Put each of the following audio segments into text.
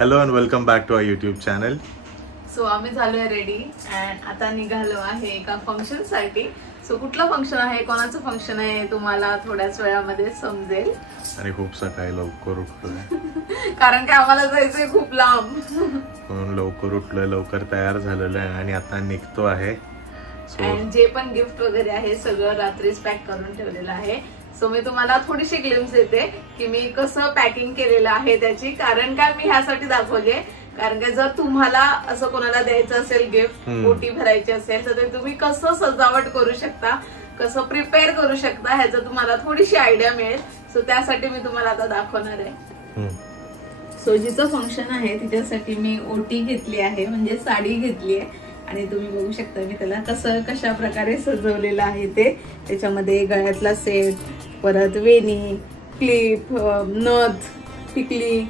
Hello and welcome back to our YouTube channel. So आम्ही झालोय ready and आता निघालो आहे एका फंक्शन साठी. सो कुठलं फंक्शन आहे, कोणाचं फंक्शन आहे तुम्हाला थोड्याच वेळामध्ये समजेल. आणि खूप सकाळी लवकर उठलोय कारण की आम्हाला जायचंय खूप लांब, म्हणून लवकर उठलोय, लवकर तयार झालेलो आहे आणि आता निघतो आहे. अँड जे पण गिफ्ट वगैरे आहे सगळं रात्रीच पॅक करून ठेवलेलं आहे. सो मी तुम्हाला थोडीशी ग्लिम्स देते की मी कसं पॅकिंग केलेलं आहे त्याची. कारण काय मी ह्यासाठी दाखवले, कारण की जर तुम्हाला असं कोणाला द्यायचं असेल गिफ्ट, ओटी भरायची असेल तर ते तुम्ही कसं सजावट करू शकता, कसं प्रिपेअर करू शकता ह्याचं तुम्हाला थोडीशी आयडिया मिळेल. सो त्यासाठी मी तुम्हाला आता दाखवणार आहे. सो जिचं फंक्शन आहे तिच्यासाठी मी ओटी घेतली आहे, म्हणजे साडी घेतली आहे. आणि तुम्ही बघू शकता मी त्याला कशा प्रकारे सजवलेलं आहे ते. त्याच्यामध्ये गळ्यातला सेट, परत वेणी, क्लिप, नथ, टिकली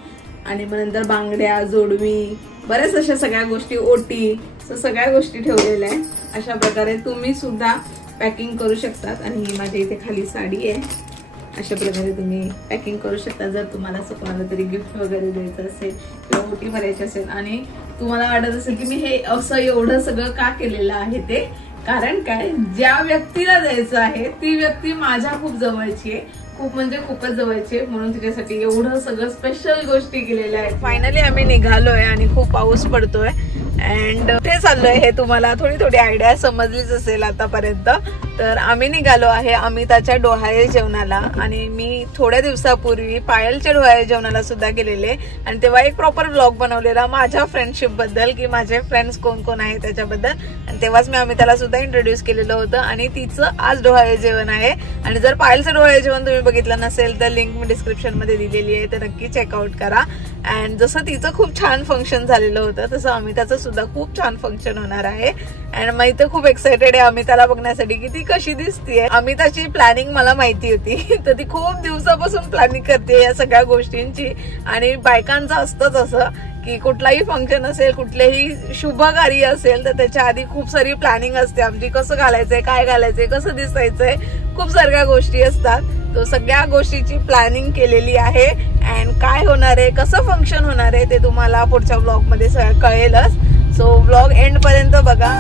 आणि मग नंतर बांगड्या, जोडवी, बऱ्याच अशा सगळ्या गोष्टी, ओटी, सगळ्या गोष्टी ठेवलेल्या आहेत. अशा प्रकारे तुम्ही सुद्धा पॅकिंग करू शकतात. आणि ही माझ्या इथे खाली साडी आहे. अशा प्रकारे तुम्ही पॅकिंग करू शकता जर तुम्हाला असं कोणाला तरी गिफ्ट वगैरे द्यायचं असेल किंवा ओटी भरायची असेल. आणि तुम्हाला वाटत असेल की मी हे असं एवढं सगळं का केलेलं आहे ते, कारण काय, ज्या व्यक्तीला द्यायचं आहे ती व्यक्ती माझ्या खूप जवळची आहे, खूप म्हणजे खूपच जवळची आहे, म्हणून तिच्यासाठी एवढं सगळं स्पेशल गोष्टी केलेल्या आहेत. फायनली आम्ही निघालोय आणि खूप पाऊस पडतोय अँड ते चाललोय हे तुम्हाला थोडी आयडिया समजलीच असेल आतापर्यंत. तर आम्ही निघालो आहे अमिताच्या डोहाळे जेवणाला. आणि मी थोड्या दिवसापूर्वी पायलच्या डोहाळे जेवणाला सुद्धा गेलेले आणि तेव्हा एक प्रॉपर व्लॉग बनवलेला माझ्या फ्रेंडशिप बद्दल, की माझे फ्रेंड्स कोण कोण आहे त्याच्याबद्दल. आणि तेव्हाच मी अमिताला सुद्धा इंट्रोड्यूस केलेलं होतं. आणि तिचं आज डोहाळे जेवण आहे. आणि जर पायलचं डोहाळे जेवण तुम्ही बघितलं नसेल तर लिंक मी डिस्क्रिप्शन मध्ये दिलेली आहे, तर नक्की चेकआउट करा. अँड जसं तिचं खूप छान फंक्शन झालेलं होतं तसं अमिताचं सुद्धा खूप छान फंक्शन होणार आहे. अँड मी तर खूप एक्सायटेड आहे अमिताला बघण्यासाठी की ती कशी दिसतीये. अमिताची प्लॅनिंग मला माहिती होती, तर ती खूप दिवसापासून प्लॅनिंग करते या सगळ्या गोष्टींची. आणि बायकांचं असतंच असं की कुठलाही फंक्शन असेल, कुठलेही शुभ कार्य असेल तर त्याच्या आधी खूप सारी प्लॅनिंग असते आमची. कसं घालायचंय, काय घालायचंय, कसं दिसायचंय, खूप साऱ्या गोष्टी असतात. तो सगळ्या गोष्टीची प्लॅनिंग केलेली आहे. अँड काय होणार आहे, कसं फंक्शन होणार आहे ते तुम्हाला पुढच्या व्लॉग मध्ये कळेलच. सो व्लॉग एंड पर्यंत बघा.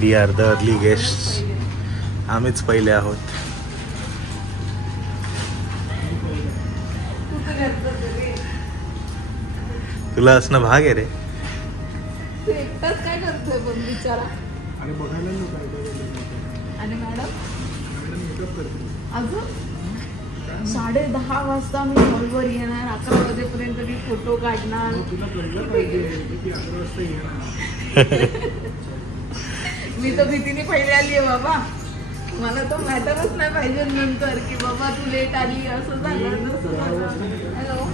We are the early guests. आम्हीच पहिले आहोत. तुला असणं भाग आहे रे. तू एकटाच काय करतोय पण बिचारा. आणि मॅडम अजून 10:30 वाजता मी हॉलवर येणार, 11 वाजेपर्यंत मी फोटो काढणार. मी तर भीतीने पहिले आली आहे बाबा. मला तो मॅटरच नाही पाहिजे नंतर की बाबा तू लेट आली, असं झालं तसं झालं. हॅलो,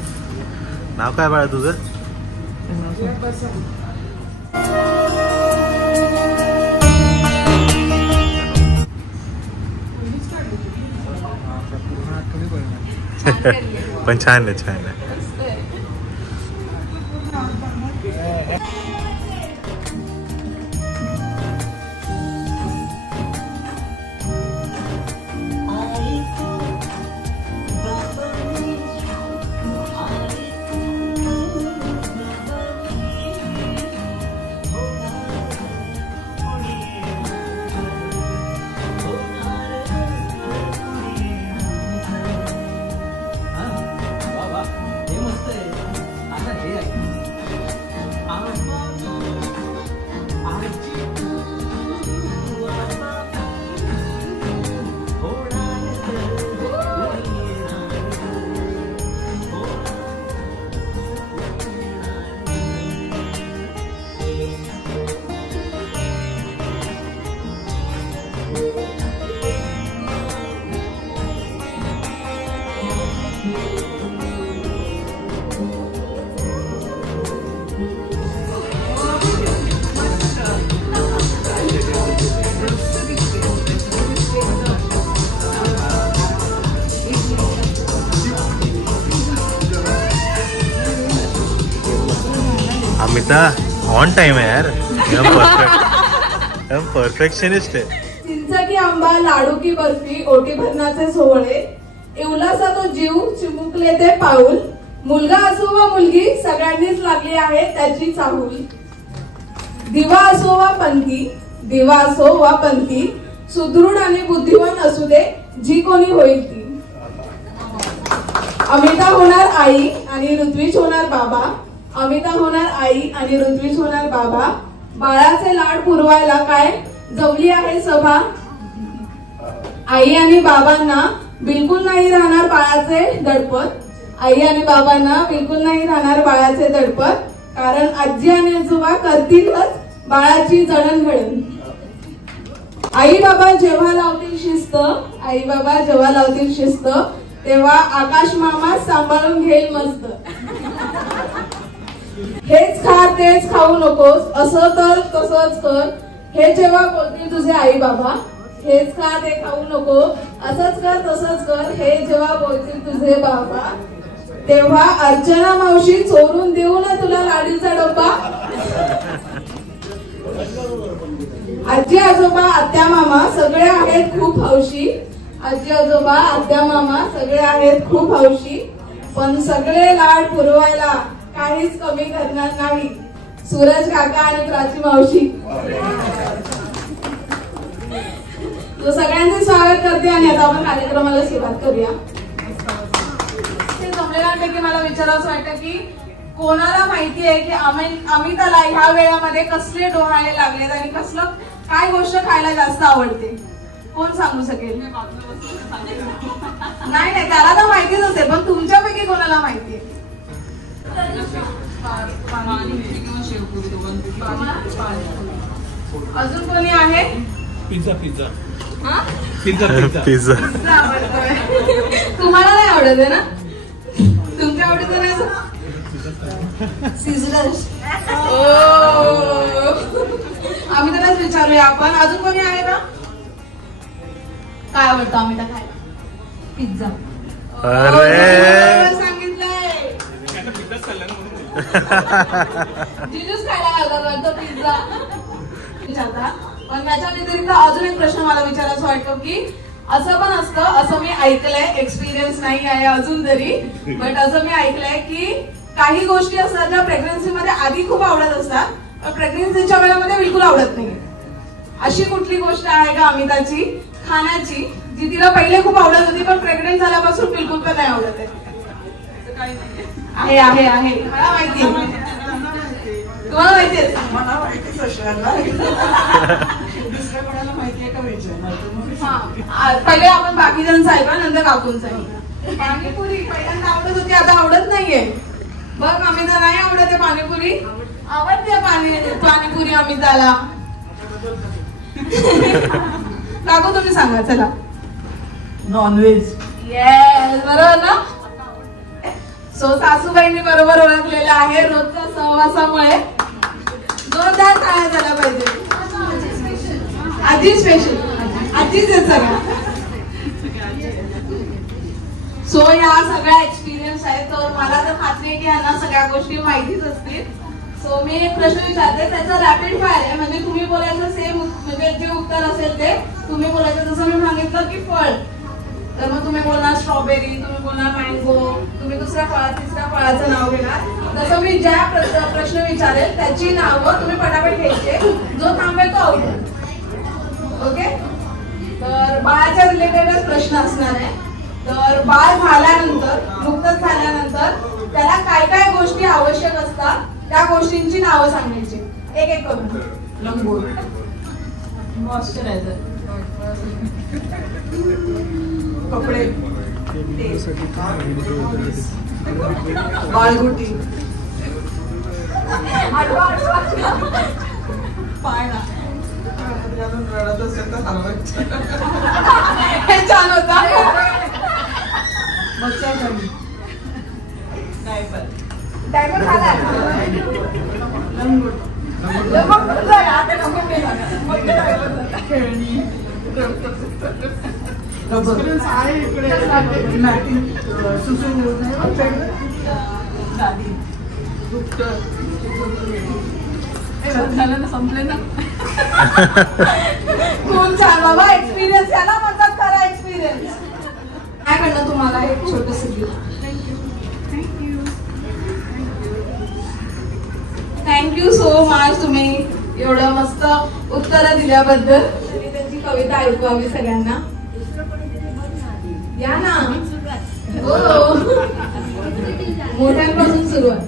नाव काय बाळा तुझं? पण छान आहे, छान आहे. अमिता ऑन टाइम है यार. परफेक्शनिस्ट आहे. चिंच की आंबा, लाडू की बर्फी, ओटी भरणाचे सोहळे, इवलासा तो जीव, चिमुकले ते पाऊल, मुलगा असो वा मुलगी सगळ्यांनीच लागली आहे त्याची चाहूल. दिवा असो वा पंथी, दिवा असो वा पंथी, सुदृढ आणि बुद्धिमान असू दे जी कोणी होईल ती. अमिता होणार आई आणि ऋत्विज होणार बाबा, अमिता होणार आई आणि ऋत्विज होणार बाबा, बाळाचे लाड पुरवायला काय जमली आहे सभा. आई आणि बाबांना बिलकुल नाही राहणार बाळाचे दडपण, आई आणि बाबांना बिलकुल नाही राहणार बाळाचे दडपण, कारण आजी आणि आजोबा करतीलच बाळाची जडणघडण. आई बाबा जेव्हा लावतील शिस्त, आई बाबा जेव्हा लावतील शिस्त, तेव्हा आकाश मामा सांभाळून घेईल मस्त. हेच खा तेच खाऊ नकोस, असं तर तसंच कर, हे जेव्हा बोलतील तुझे आई बाबा. हेच खा ते खाऊ नको, असंच कर तसंच कर, हे जेव्हा बोलतील तुझे बाबा, तेव्हा अर्चना मावशी चोरून देऊ ना तुला लाडीचा डब्बा. आजी आजोबा आत्या मामा सगळे आहेत खूप हौशी, आजी आजोबा आत्या मामा सगळे आहेत खूप हौशी, पण सगळे लाड पुरवायला काहीच कमी करणार नाही सूरज काका आणि प्राची मावशी. तो सगळ्यांचे स्वागत करते आणि आता आपण कार्यक्रमाला सुरुवात करूया. ते जमलेल्यांपैकी मला विचारावंसं वाटतं की कोणाला माहिती आहे की अमिताला ह्या वेळामध्ये कसले डोहाळे लागलेत आणि कसलं काय गोष्ट खायला जास्त आवडते. कोण सांगू शकेल? नाही नाही त्याला तर माहितीच असेल, पण तुमच्यापैकी कोणाला माहितीये? अजून कोणी आहे? पिझ्झा पिझ्झा पिझ्झा पिझ्झा तुम्हाला नाही आवडत आहे ना? तुमच्या आवडीचं नाही असं? सिझलर्स. आम्ही त्यालाच विचारूया आपण. अजून कोणी आहे का? काय आवडतं आम्ही खायला? पिझ्झा. अरे सांगितलंय जिजूस खायला घालतात पिझ्झा विचारता. पण याच्या व्यतिरिक्त अजून एक प्रश्न मला विचारायचा वाटतो की असं पण असतं, असं मी ऐकलंय, एक्सपिरियन्स नाही आहे अजून तरी, बट असं मी ऐकलंय की काही गोष्टी असतात ज्या प्रेग्नन्सी मध्ये आधी खूप आवडत असतात पण प्रेग्नन्सीच्या वेळामध्ये बिलकुल आवडत नाही. अशी कुठली गोष्ट आहे का अमिताची खाण्याची जी तिला पहिले खूप आवडत होती पण प्रेग्नेंट झाल्यापासून बिलकुल पण नाही आवडत आहे? आहे आहे आहे मला माहिती आहे. तुम्हाला माहिती आहे? मला माहितीच असणार. दुसऱ्या कोणाला माहितीये का विचारणार? पहिले आपण बाकी जणांचं ऐकलं नंतर काकूंचं ऐकलं. पाणीपुरी पहिल्यांदा आवडत होती आता आवडत नाहीये. बघ अमिता नाही आवडत आहे पाणीपुरी. आवडते पाणीपुरी अमिताला. काकू तुम्ही सांगा चला. नॉनव्हेज. येस बरोबर ना. सो सासूबाईंनी बरोबर ओळखलेलं आहे. रोजच्या सहवासामुळे जोरदार टाळ्या झाला पाहिजे. आजी स्पेशल आजीच आहे सगळ्या. सो या सगळ्या एक्सपिरियन्स आहेत तर मला तर खात्री आहे की यांना सगळ्या गोष्टी माहितीच असतील. सो मी एक प्रश्न विचारते त्याचा रॅपिड फायर आहे म्हणजे तुम्ही बोलायचं सेम म्हणजे जे उत्तर असेल ते तुम्ही बोलायचं. जसं मी सांगितलं की फळ तर मग तुम्ही बोलणार स्ट्रॉबेरी, तुम्ही बोलणार मँगो, तुम्ही दुसऱ्या फळा तिसऱ्या फळाचं नाव घेणार. जसं मी ज्या प्रश्न विचारेल त्याची नावं तुम्ही पटापट घ्यायचे. जो थांबेल तो आउट. ओके. तर बाळाच्या रिलेटेडच प्रश्न असणार आहे. तर बाळ झाल्यानंतर नुकतंच झाल्यानंतर त्याला काय काय गोष्टी आवश्यक असतात त्या गोष्टींची नावं सांगायची एक एक करून. लंगोट, मॉइश्चरायझर, कपडे, बाळगुटी, पाळणा. रडत असेल तर हलवायचं. हे छान होता. मच्छरदाणी, डायपर, डायपर खाला. लंगोट, खेळणी, एक्सपिरियन्स आहे इकडे. मॅटिंग, सुसू दादी, दुपटं, झालं ना, संपले ना. खूप छान बाबा, एक्सपिरियन्स याला म्हणतात खरा एक्सपिरियन्स. काय म्हणणं तुम्हाला एक छोटस थँक्यू सो मच. तुम्ही एवढं मस्त उत्तर दिल्याबद्दल. मी त्यांची कविता ऐकवावी सगळ्यांना. या ना. हो, मोठ्यांपासून सुरुवात.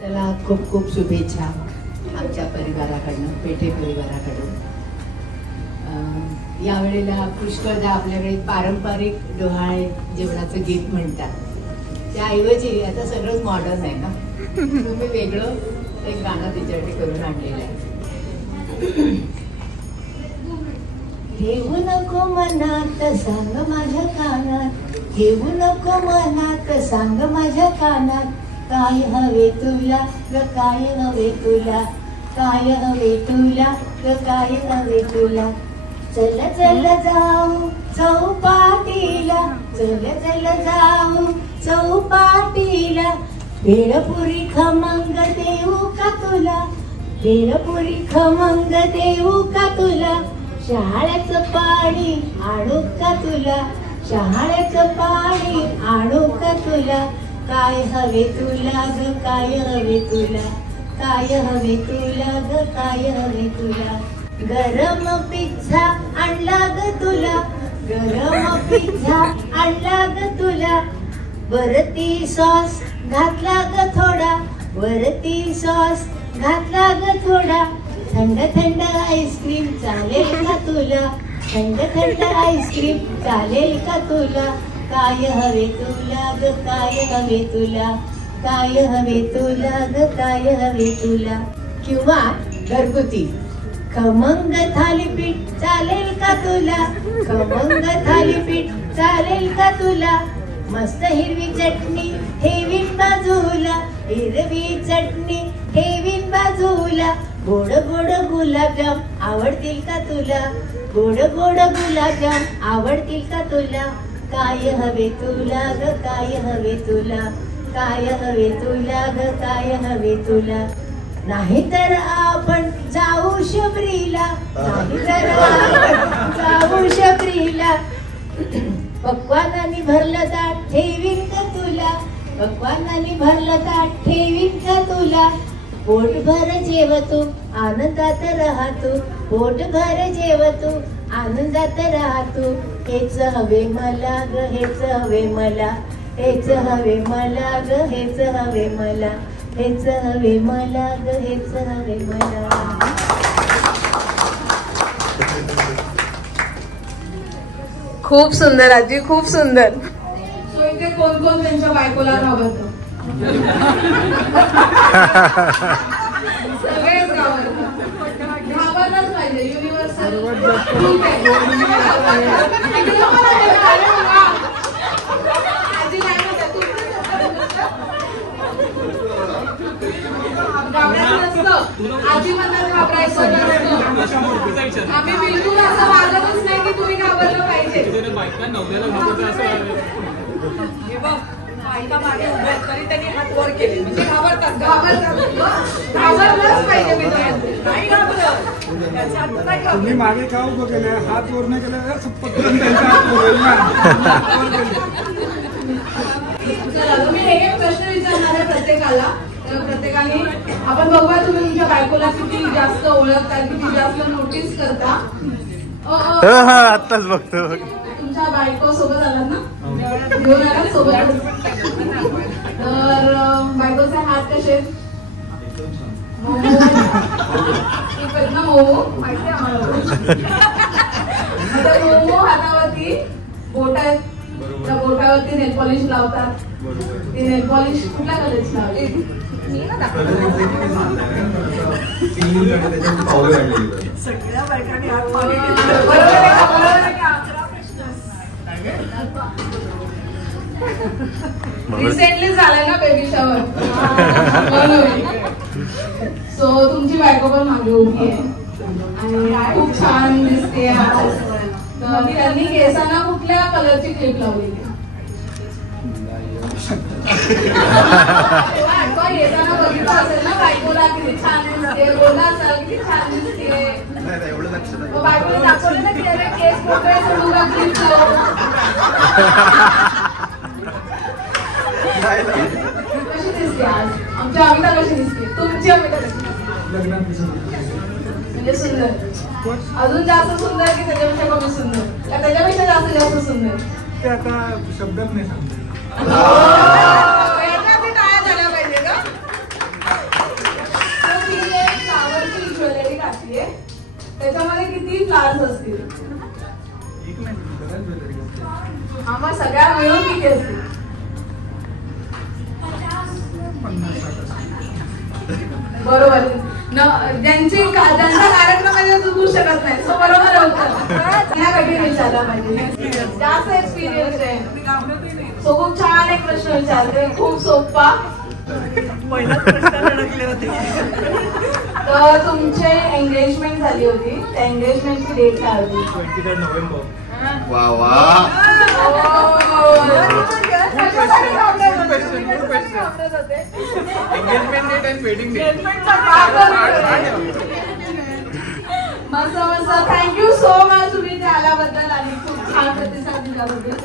त्याला खूप खूप शुभेच्छा आमच्या परिवाराकडनं, पेठे परिवाराकडून. यावेळेला पुष्कळदा आपल्याकडे पारंपरिक डोहाळे जेवणाचं गीत म्हणतात, त्याऐवजी आता सगळंच मॉडर्न आहे ना, तुम्ही वेगळं एक गाणं तिच्यासाठी करून आणलेलं आहे. घेऊ नको मनात सांग माझ्या कानात, घेऊ नको मनात सांग माझ्या कानात, काय हवे तुला ग काय हवे तुला, काय हवे तुला ग काय हवे तुला. चल चल जाऊ चौपाटीला, चल चल जाऊ चौपाटीला, भेळपुरी खमंग देऊ का तुला, भेळपुरी खमंग देऊ का तुला, शहाळ्याचं पाणी आणू का तुला, शहाळ्याचं पाणी आणू का तुला, काय हवे तुला ग काय हवे तुला, काय हवे तुला ग काय हवे तुला. गरम पिझ्झा आणला ग तुला, गरम पिझ्झा आणला ग तुला, वरती सॉस घातला ग थोडा, वरती सॉस घातला ग थोडा, थंड थंड आईस्क्रीम चालेल का तुला, थंड थंड आईस्क्रीम चालेल का तुला, काय हवे तुला ग काय हवे तुला, काय हवे तुला ग काय हवे तुला. किंवा घरगुती खमंग थालीपीठ चालेल का तुला, खमंग थालीपीठ चालेल का तुला, मस्त हिरवी चटणी ठेवीन बाजूला, हिरवी चटणी ठेवीन बाजूला, गोड गोड गुलाबजाम आवडतील का तुला, गोड गोड गुलाबजाम आवडतील का तुला, काय हवे तुला ग काय हवे तुला, काय हवे तुला ग काय हवे तुला. नाहीतर आपण जाऊ शबरीला, नाहीतर आपण जाऊ शबरीला, पक्वानाने भरलं ताट ठेवीन का तुला, पक्वानाने भरलं ताट ठेवीन का तुला, पोटभर जेवतो आनंदात राहतो, पोटभर जेवतो आनंदात राहतो, हेच हवे मला ग हेच हवे मला, हेच हवे मला ग हेच हवे मला, हेच हवे मला ग हेच हवे मला. खूप सुंदर आजी, खूप सुंदर. सो इथे कोण कोण त्यांच्या बायकोला घाबरतं? सगळेच घाबरतात. घाबरलंच पाहिजे, युनिव्हर्सल. आजी नाही म्हणतात, घाबरायचं नसतं. आजी म्हणतात घाबरायचं नसतं. आम्ही बिलकुल असं वागतच नाही की तुम्ही घाबरलं पाहिजे. बायका मागे उभ्या तरी त्यांनी हात वर केले म्हणजे घाबरतात, घाबरतात. घाबरलंच पाहिजे मित्रांनो, नाही घाबरत. तुम्ही मागे का उभं केलं, हात वर नाही केलं पटकन त्यांचा हात वर ना. चला तुम्ही एक प्रश्न विचारणार आहे प्रत्येकाला. प्रत्येकाने आपण बघूया तुम्ही तुमच्या बायकोला किती जास्त ओळखता, किती जास्त नोटीस करता. आत्ताच बघतो. तुमच्या बायको सोबत आलात ना, घेऊन आलात सोबत. तर बायकोचे हात कसे ना, मोमो माहिती आम्हाला. मोमो हातावरती बोट आहेत, त्या बोटावरती नेल पॉलिश लावतात. ती नेल पॉलिश कुठल्या कलरची लावली? सगळ्या बायकांनी हात रिसेंटली झालाय ना बेबी शॉवर. सो तुमची बायको पण मागे उभी आहे आणि खूप छान दिसते. तर त्यांनी केसांना कुठल्या कलरची क्लिप लावलेली? बायको येताना बघितलं असेल ना बायकोला किती छान दिसते, बोलला असेल किती छान दिसते. मग बायकोने दाखवलं ना की अरे केस मोकळे सोडून क्लिप लाव. कशी दिसते आज आमची अमिता, कशी दिसते तुमची अमिता कशी दिसते? म्हणजे सुंदर, अजून जास्त सुंदर की त्याच्यापेक्षा कमी सुंदर का त्याच्यापेक्षा जास्त सुंदर? ते आता शब्दात नाही सांगतो. टाळ्या झाल्या पाहिजे का? फ्लावरची ज्वेलरी घातलीये, त्याच्यामध्ये किती फ्लावर्स असतील? एक नाही, बऱ्याच ज्वेलरी असते. हा मग सगळ्या मिळून किती असतील? 50-60 असते. बरोबर. ज्यांचा कार्यक्रम आहे चुकू शकत नाही. सो बरोबर होतं. या कधी विचारला पाहिजे, जास्त एक्सपिरियन्स आहे. सो खूप छान एक प्रश्न विचारते, खूप सोपा. पहिलाच प्रश्न अडकले होते. तर तुमचे एंगेजमेंट झाली होती, त्या एंगेजमेंटची डेट काय होती? 23 नोव्हेंबर. वा वा. एंगेजमेंट डेट आणि वेडिंग डेट. मस्त मस्त. थँक्यू सो मच तुम्ही इथे आल्याबद्दल आणि खूप छान प्रतिसाद दिल्याबद्दल.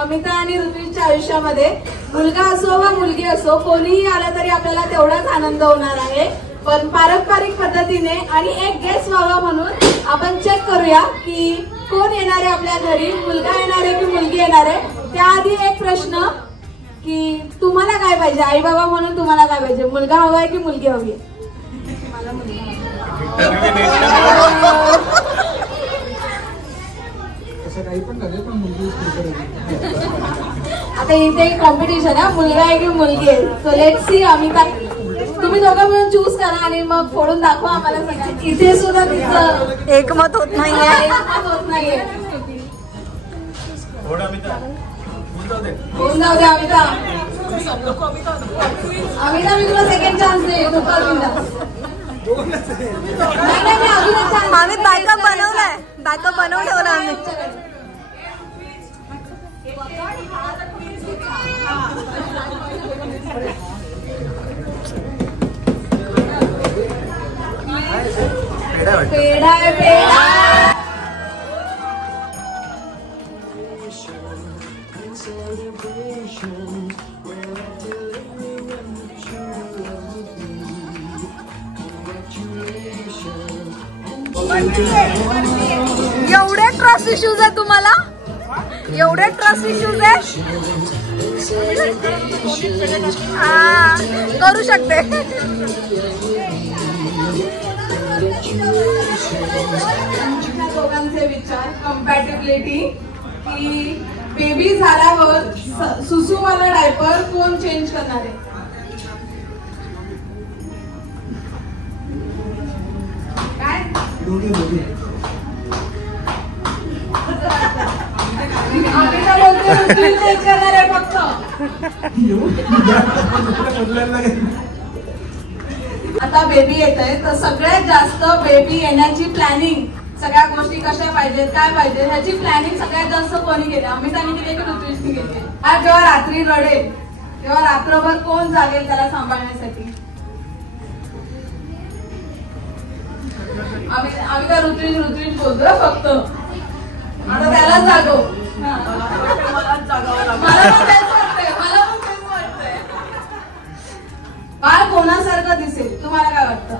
अमिता आणि ऋत्विजच्या आयुष्यामध्ये मुलगा असो वा मुलगी असो कोणीही आला तरी आपल्याला तेवढाच आनंद होणार आहे. पण पारंपरिक पद्धतीने आणि एक गेस्ट व्हावा म्हणून आपण चेक करूया की कोण येणार आहे आपल्या घरी, मुलगा येणार आहे की मुलगी येणार आहे. त्याआधी एक प्रश्न की तुम्हाला काय पाहिजे, आई बाबा म्हणून तुम्हाला काय पाहिजे, मुलगा हवाय की मुलगी हवी आहे? काही पण झाले पण मुलगी आता इथे एक कॉम्पिटिशन आहे, मुलगा आहे की मुलगी आहे. So let's see. अमिता तुम्ही दोघं मिळून चूज करा आणि मग फोडून दाखवा आम्हाला सगळ्यांना. इथे सुद्धा तिचं एकमत होत नाहीये. होत नाहीये. होऊन जाऊ दे अमिता. अमिता मी तुला सेकंड चान्स दे. नाही मी अजून एक चान्स. आम्ही बॅकअप बनवलाय, बॅकअप बनवून ठेवला आम्ही. पेढा आहे पेढा. एवढे ट्रस्ट इश्यूज आहे तुम्हाला, एवढे ट्रस्ट इश्यूज आहे. हा करू शकते. दोघांचे विचार कम्पॅटिबिलिटी की बेबी झाल्यावर सुसूवाला डायपर कोण चेंज करणार आहे? काय अमिता बोलते ऋत्विज चेंज करणार आहे फक्त. आता बेबी येत आहे तर सगळ्यात जास्त बेबी येण्याची प्लॅनिंग, सगळ्या गोष्टी कशा पाहिजेत काय पाहिजे ह्याची प्लॅनिंग सगळ्यात जास्त कोणी केली, अमिताने केली की ऋत्विजने केली? आज जेव्हा रात्री रडेल तेव्हा रात्रभर कोण जागेल त्याला सांभाळण्यासाठी? अमिता ऋत्विज बोलतोय फक्त. आता त्यालाच जागव. मला पण तेच वाटतंय. बाळ कोणासारखं दिसेल तुम्हाला काय वाटतं?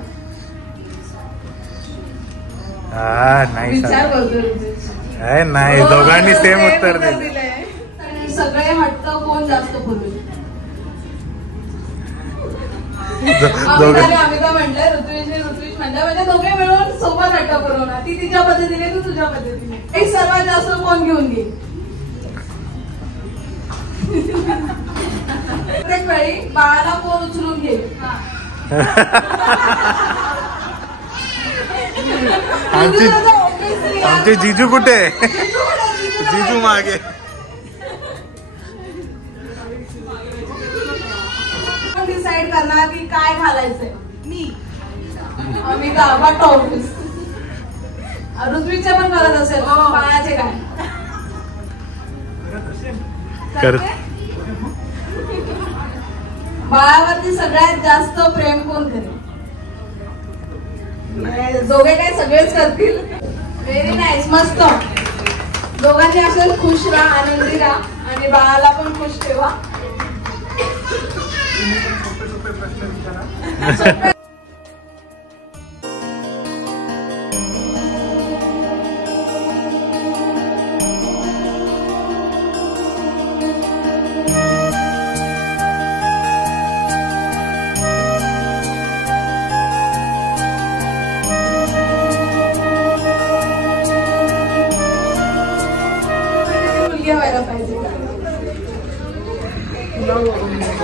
विचार करतोय. नाही दोघांनी सेम उत्तर दिलंय. सगळे हट्ट कोण जास्त पूर्वी? अमिता म्हटलंय, ऋत्विज म्हटलं, म्हणजे दोघे मिळून सोबत हट्ट पुरवणार. ती तिच्या पद्धतीने तू तुझ्या पद्धतीने. एक सर्वात जास्त कोण घेऊन घेईल? प्रत्येक वेळी बाळाला कोण उचलून घेईल? आमचे जीजू कुठे? जीजू मागे. डिसाइड करणार की काय घालायचंय? मी अमिता बट ऑब्वियस. ऋत्विजचे पण करत असेल बाळाचे काय बाळावरती सगळ्यात जास्त प्रेम कोण करेल? दोघे काय सगळेच करतील. Very nice. मस्त. दोघांनी असं खुश राहा, आनंदी राहा आणि बाळाला पण खुश ठेवा.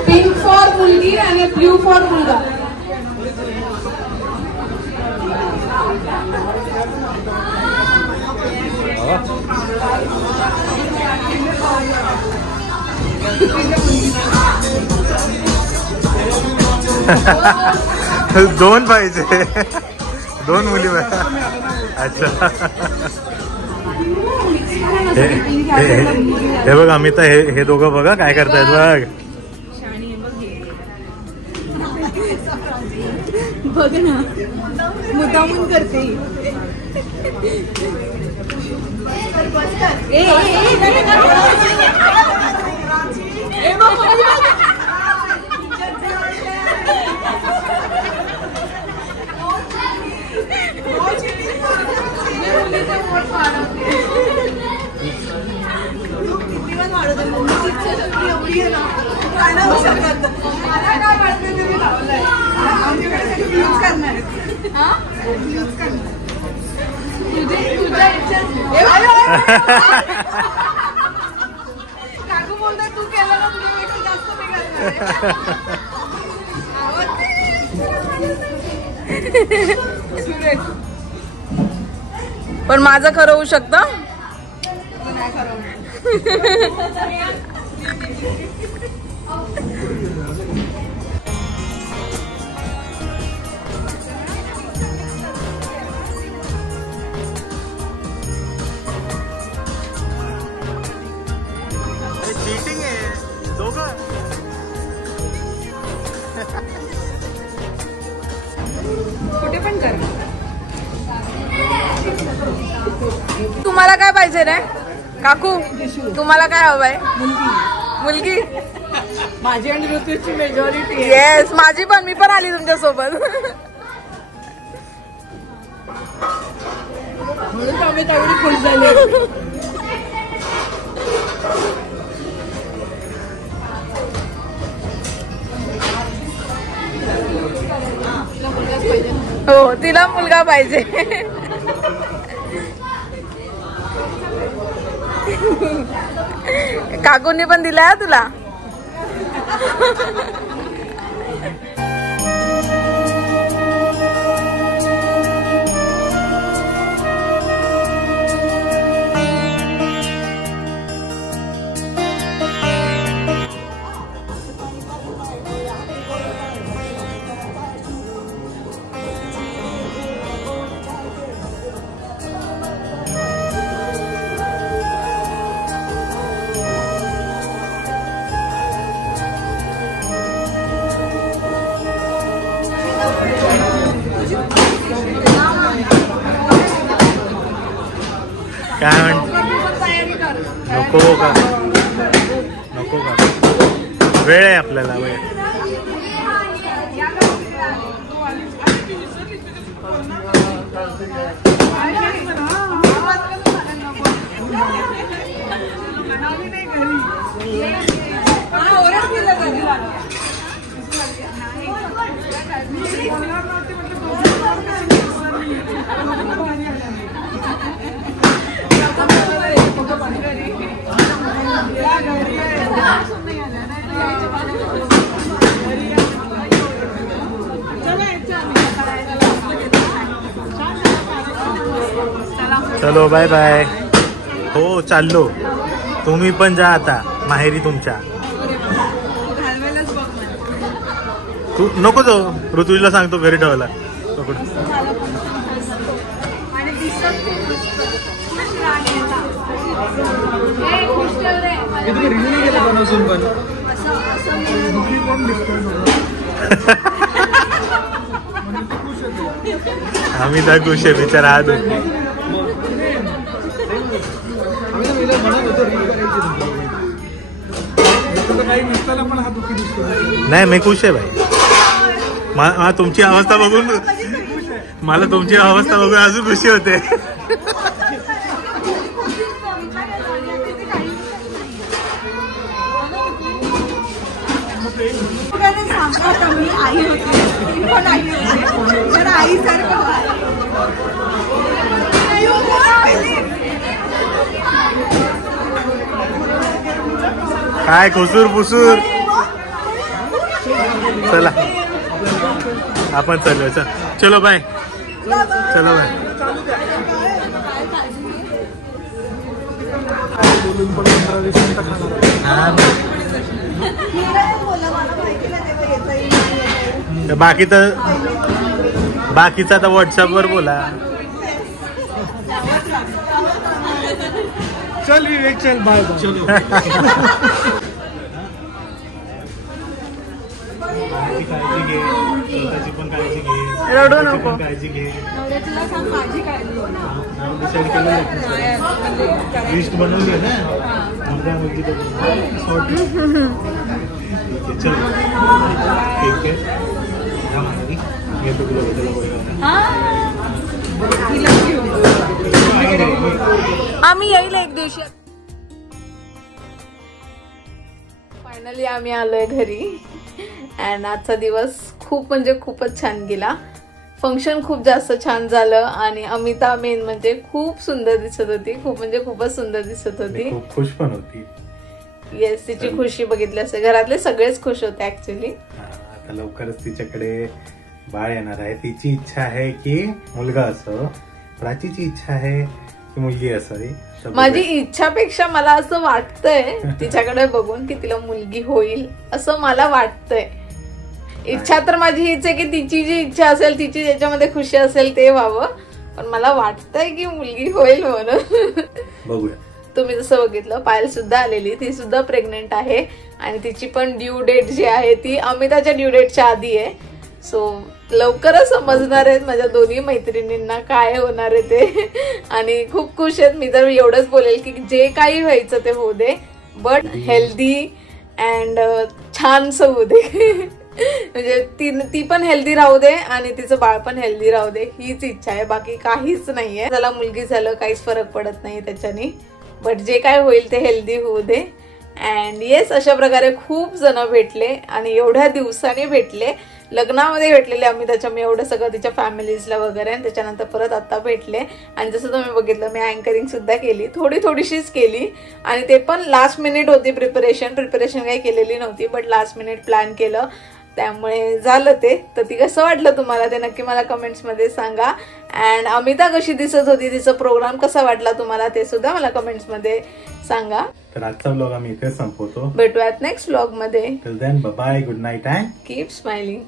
पिंक फॉर मुलगी आणि ब्ल्यू फॉर मुलगा. दोन पाहिजे, दोन मुली पाहिजे. अच्छा हे बघ अमिता, हे दोघं बघा काय करतायत बघ. बघ ना मुद्दामून करते. ए काकू बोलतात तू केलं ना तुझ्यापेक्षा जास्त मी करणार. पण माझं खरं होऊ शकतं. चीटिंग आहे दोघं. कुठे पण कर. तुम्हाला काय पाहिजे रे काकू? तुम्हाला काय हवंय? मुलगी. माझी आणि ऋतूची मेजॉरिटी. येस माझी पण. मी पण आली तुमच्या सोबत. म्हणून आम्ही तेवढी खुश झाली. हो तिला मुलगा पाहिजे. काकूंनी पण दिलाय तुला. काय म्हणत? नको का? नको का? वेळ आहे आपल्याला. वेळ. चलो बाय बाय. हो चाललो. तुम्ही पण जा आता माहेरी तुमच्या. तू नको जाऊ. ऋतुजला सांगतो घरी ठेवायला. आम्ही तर खुश आहे बिचारा. हात नाही मी खुश आहे भाई. तुमची अवस्था बघून मला तुमची अवस्था बघून अजून खुशी होते. मी आई होती. पण आई होती तर आईसारखं. काय खुसूर पुसूर. चला आपण चालू. चलो बाय. चलो बाय. बाकीचा आता व्हॉट्सअपवर बोला. चल विवेक चल. बाय. चलो. बाळाची काळजी घे, स्वतःची पण काळजी घे, रडू त्याची नको. पण काळजी घे. नवऱ्याला सांग माझी काळजी आहे. नाव डिसाईड केलं, लिस्ट बनवली आहे ना, मुलगा मुलगी चल ठीक आहे. येतो तुला आम्ही येईल एक दिवशी. फायनली आम्ही आलोय घरी अँड आजचा दिवस खूप म्हणजे खूपच छान गेला. फंक्शन खूप जास्त छान झालं आणि अमिता मेन म्हणजे खूप सुंदर दिसत होती, खूप म्हणजे खूपच सुंदर दिसत होती. खूप खुश पण होती. येस, तिची खुशी बघितली असेल, घरातले सगळेच खुश होते ऍक्च्युली. आता लवकरच तिच्याकडे बाळ येणार आहे. तिची इच्छा आहे की मुलगा असो, प्राचीची इच्छा आहे की मुलगी असावी. माझी इच्छापेक्षा मला असं वाटतंय तिच्याकडे बघून की तिला मुलगी होईल असं मला वाटतंय. इच्छा तर माझी हीच आहे की तिची जी इच्छा असेल, तिची ज्याच्यामध्ये खुशी असेल ते व्हावं, पण मला वाटतंय की मुलगी होईल म्हणून. बघूया. तुम्ही जसं बघितलं पायल सुद्धा आलेली, ती सुद्धा प्रेग्नेंट आहे आणि तिची पण ड्यू डेट जी आहे ती अमिताच्या ड्यू डेटच्या आधी आहे. सो लवकरच समजणार आहेत माझ्या दोन्ही मैत्रिणींना काय होणार आहे ते, आणि खूप खुश आहेत. मी तर एवढंच बोलेल की जे काही व्हायचं ते होऊ दे, बट हेल्दी अँड छानसं होऊ दे. म्हणजे ती पण हेल्दी राहू दे आणि तिचं बाळ पण हेल्दी राहू दे, हीच इच्छा आहे, बाकी काहीच नाहीये. त्याला मुलगी झालं काहीच फरक पडत नाही त्याच्याने, बट जे काय होईल ते हेल्दी होऊ दे. अँड येस, अशा प्रकारे खूप जण भेटले आणि एवढ्या दिवसांनी भेटले. लग्नामध्ये भेटलेले आम्ही, त्याच्या मी एवढं सगळं तिच्या फॅमिलीजला वगैरे, आणि त्याच्यानंतर परत आता भेटले. आणि जसं तुम्ही बघितलं मी अँकरिंग सुद्धा केली, थोडीशीच केली, आणि ते पण लास्ट मिनिट होती. प्रिपरेशन काही केलेली नव्हती, बट लास्ट मिनिट प्लॅन केलं, त्यामुळे झालं ते. तर ती कसं वाटलं तुम्हाला ते नक्की मला कमेंट्समध्ये सांगा. अँड अमिता कशी दिसत होती, तिचा प्रोग्राम कसा वाटला तुम्हाला ते सुद्धा मला कमेंट्समध्ये सांगा. तर आजचा व्लॉग आम्ही इथे संपवतो. भेटूयात नेक्स्ट व्लॉग मध्ये. Till then bye bye, good night and keep smiling.